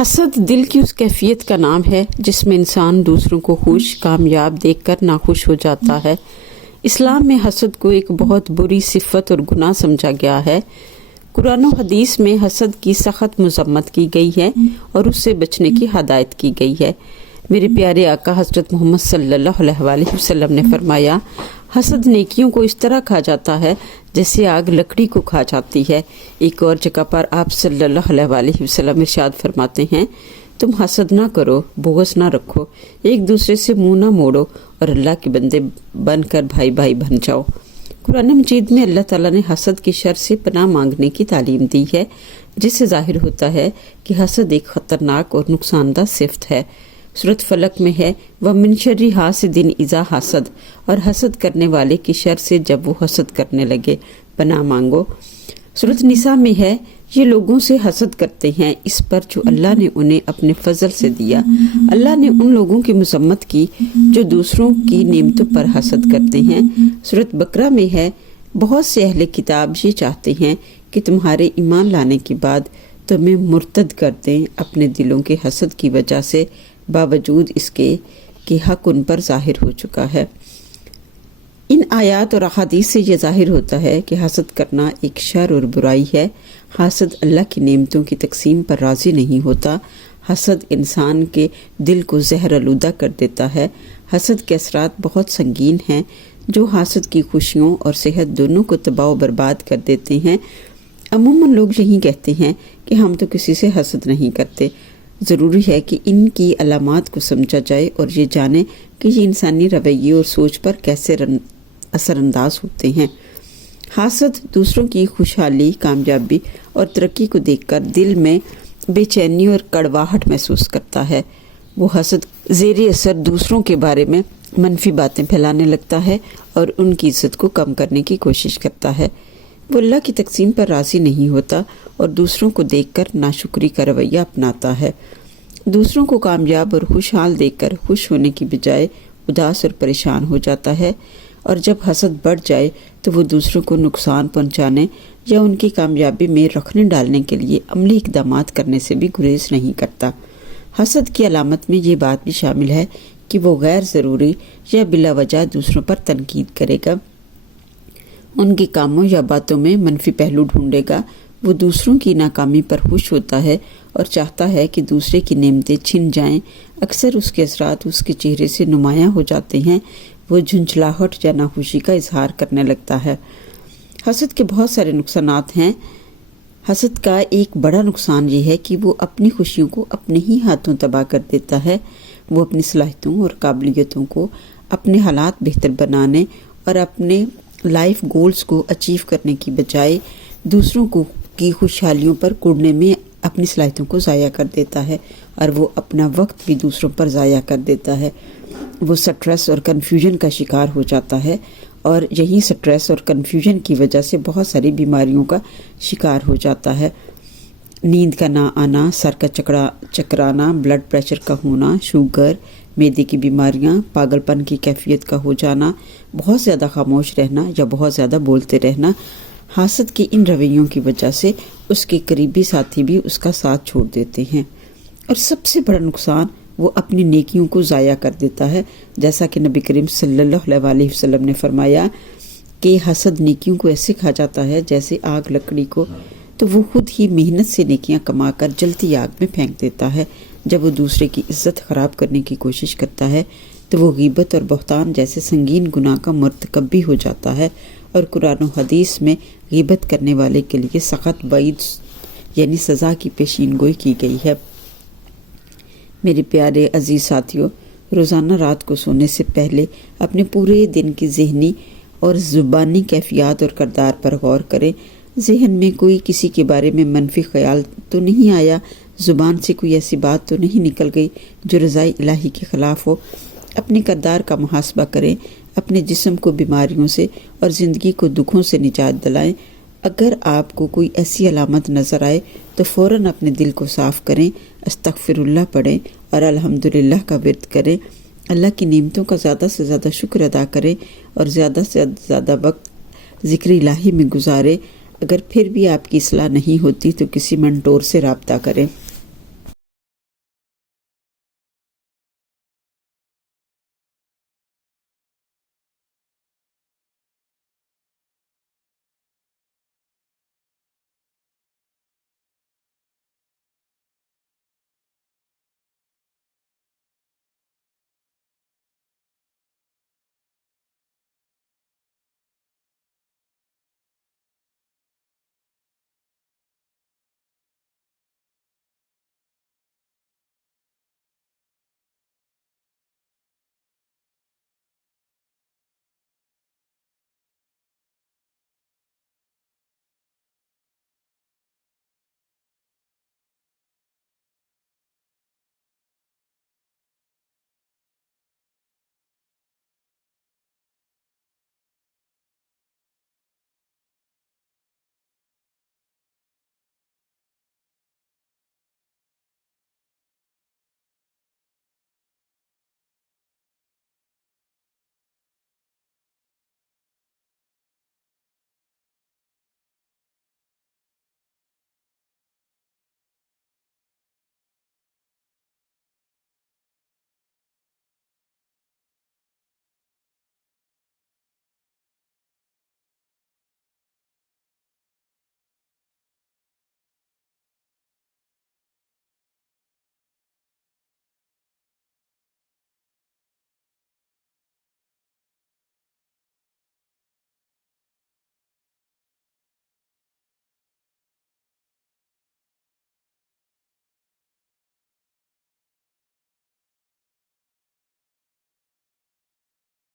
حسد دل کی اس کیفیت کا نام ہے جس میں انسان دوسروں کو خوش کامیاب دیکھ کر ناخوش ہو جاتا ہے۔ اسلام میں حسد کو ایک بہت بری صفت اور گناہ سمجھا گیا ہے۔ قرآن و حدیث میں حسد کی سخت مذمت کی گئی ہے اور اس سے بچنے کی ہدایت کی گئی ہے۔ میرے پیارے آقا حضرت محمد صلی اللہ علیہ وآلہ وسلم نے فرمایا، حسد نیکیوں کو اس طرح کھا جاتا ہے جیسے آگ لکڑی کو کھا جاتی ہے۔ ایک اور جگہ پر آپ صلی اللہ علیہ وآلہ وسلم ارشاد فرماتے ہیں، تم حسد نہ کرو، بغض نہ رکھو، ایک دوسرے سے منہ نہ موڑو اور اللہ کے بندے بن کر بھائی بھائی بن جاؤ۔ قرآن مجید میں اللہ تعالیٰ نے حسد کی شر سے پناہ مانگنے کی تعلیم دی ہے، جس سے ظاہر ہوتا ہے کہ حسد ایک خطرناک اور نقصان دہ صفت ہے۔ سورۃ فلق میں ہے، وَمِن شَرِّ حاسد اذا حسد، اور حسد کرنے والے کی شر سے جب وہ حسد کرنے لگے پناہ مانگو۔ سورۃ نساء میں ہے، یہ لوگوں سے حسد کرتے ہیں اس پر جو اللہ نے انہیں اپنے فضل سے دیا۔ اللہ نے ان لوگوں کی مذمت کی جو دوسروں کی نعمتوں پر حسد کرتے ہیں۔ سورۃ بقرہ میں ہے، بہت سے اہل کتاب یہ چاہتے ہیں کہ تمہارے ایمان لانے کے بعد تمہیں مرتد کر دیں اپنے دلوں کے حسد کی وجہ سے، باوجود اس کے کہ حق ان پر ظاہر ہو چکا ہے۔ ان آیات اور احادیث سے یہ ظاہر ہوتا ہے کہ حسد کرنا ایک شر اور برائی ہے۔ حاسد اللہ کی نعمتوں کی تقسیم پر راضی نہیں ہوتا۔ حسد انسان کے دل کو زہر آلودہ کر دیتا ہے۔ حسد کے اثرات بہت سنگین ہیں جو حاسد کی خوشیوں اور صحت دونوں کو تباہ و برباد کر دیتے ہیں۔ عموماً لوگ یہی کہتے ہیں کہ ہم تو کسی سے حسد نہیں کرتے۔ ضروری ہے کہ ان کی علامات کو سمجھا جائے اور یہ جانے کہ یہ انسانی رویے اور سوچ پر کیسے اثر انداز ہوتے ہیں۔ حاسد دوسروں کی خوشحالی، کامیابی اور ترقی کو دیکھ کر دل میں بے چینی اور کڑواہٹ محسوس کرتا ہے۔ وہ حسد زیر اثر دوسروں کے بارے میں منفی باتیں پھیلانے لگتا ہے اور ان کی عزت کو کم کرنے کی کوشش کرتا ہے۔ وہ اللہ کی تقسیم پر راضی نہیں ہوتا اور دوسروں کو دیکھ کر ناشکری کا رویہ اپناتا ہے۔ دوسروں کو کامیاب اور خوشحال دیکھ کر خوش ہونے کی بجائے اداس اور پریشان ہو جاتا ہے، اور جب حسد بڑھ جائے تو وہ دوسروں کو نقصان پہنچانے یا ان کی کامیابی میں رخنہ ڈالنے کے لیے عملی اقدامات کرنے سے بھی گریز نہیں کرتا۔ حسد کی علامت میں یہ بات بھی شامل ہے کہ وہ غیر ضروری یا بلا وجہ دوسروں پر تنقید کرے گا، ان کے کاموں یا باتوں میں منفی پہلو ڈھونڈے گا۔ وہ دوسروں کی ناکامی پر خوش ہوتا ہے اور چاہتا ہے کہ دوسرے کی نعمتیں چھن جائیں۔ اکثر اس کے اثرات اس کے چہرے سے نمایاں ہو جاتے ہیں۔ وہ جھنجھلاہٹ یا ناخوشی کا اظہار کرنے لگتا ہے۔ حسد کے بہت سارے نقصانات ہیں۔ حسد کا ایک بڑا نقصان یہ ہے کہ وہ اپنی خوشیوں کو اپنے ہی ہاتھوں تباہ کر دیتا ہے۔ وہ اپنی صلاحیتوں اور قابلیتوں کو اپنے حالات بہتر بنانے اور اپنے لائف گولز کو اچیو کرنے کی بجائے دوسروں کی خوشحالیوں پر کوڑنے میں اپنی صلاحیتوں کو ضائع کر دیتا ہے، اور وہ اپنا وقت بھی دوسروں پر ضائع کر دیتا ہے۔ وہ سٹریس اور کنفیوژن کا شکار ہو جاتا ہے، اور یہی سٹریس اور کنفیوژن کی وجہ سے بہت ساری بیماریوں کا شکار ہو جاتا ہے۔ نیند کا نہ آنا، سر کا چکرانا، بلڈ پریشر کا ہونا، شوگر، معدے کی بیماریاں، پاگل پن کی کیفیت کا ہو جانا، بہت زیادہ خاموش رہنا یا بہت زیادہ بولتے رہنا۔ حاسد کے ان رویوں کی وجہ سے اس کے قریبی ساتھی بھی اس کا ساتھ چھوڑ دیتے ہیں، اور سب سے بڑا نقصان وہ اپنی نیکیوں کو ضائع کر دیتا ہے۔ جیسا کہ نبی کریم صلی اللہ علیہ وآلہ وسلم نے فرمایا کہ حسد نیکیوں کو ایسے کھا جاتا ہے جیسے آگ لکڑی کو، تو وہ خود ہی محنت سے نیکیاں کما کر جلتی آگ میں پھینک دیتا ہے۔ جب وہ دوسرے کی عزت خراب کرنے کی کوشش کرتا ہے تو وہ غیبت اور بہتان جیسے سنگین گناہ کا مرتکب بھی ہو جاتا ہے، اور قرآن و حدیث میں غیبت کرنے والے کے لیے سخت وعید یعنی سزا کی پیشین گوئی کی گئی ہے۔ میرے پیارے عزیز ساتھیوں، روزانہ رات کو سونے سے پہلے اپنے پورے دن کی ذہنی اور زبانی کیفیات اور کردار پر غور کریں۔ ذہن میں کوئی کسی کے بارے میں منفی خیال تو نہیں آیا، زبان سے کوئی ایسی بات تو نہیں نکل گئی جو رضائے الہی کے خلاف ہو۔ اپنے کردار کا محاسبہ کریں، اپنے جسم کو بیماریوں سے اور زندگی کو دکھوں سے نجات دلائیں۔ اگر آپ کو کوئی ایسی علامت نظر آئے تو فوراً اپنے دل کو صاف کریں، استغفر اللہ پڑھیں اور الحمدللہ کا ورد کریں۔ اللہ کی نعمتوں کا زیادہ سے زیادہ شکر ادا کریں اور زیادہ سے زیادہ وقت ذکر الہی میں گزاریں۔ اگر پھر بھی آپ کی اصلاح نہیں ہوتی تو کسی منٹور سے رابطہ کریں۔